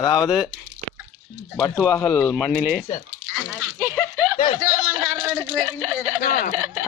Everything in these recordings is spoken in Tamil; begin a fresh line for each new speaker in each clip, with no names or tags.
அதாவது வட்டுவாகல் மண்ணிலே.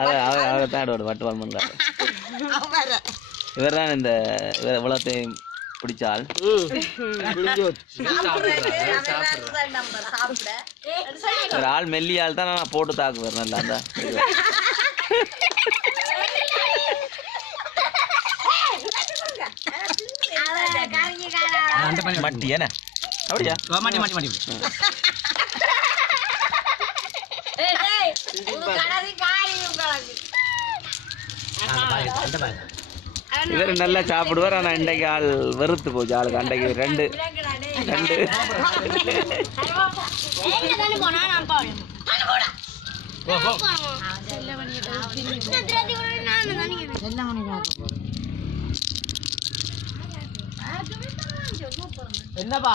அதை அதை அதை தான் எடுவாடு வட்டுவால் மண் இவர் தான் இந்த இவர் இவ்வளோத்தையும் பிடிச்சால். ஒரு ஆள் மெல்லியால் தான் நான் போட்டு தாக்குவேன் நல்லா அந்த மட்டி என்ன? அப்படியா?
மாட்டி மாட்டி மாட்டி
இவர் நல்லா சாப்பிடுவார் ஆனால் இன்றைக்கு ஆள் வெறுத்து போச்சு ஆளுக்கு அன்றைக்கு ரெண்டு. ரெண்டு.
என்னப்பா?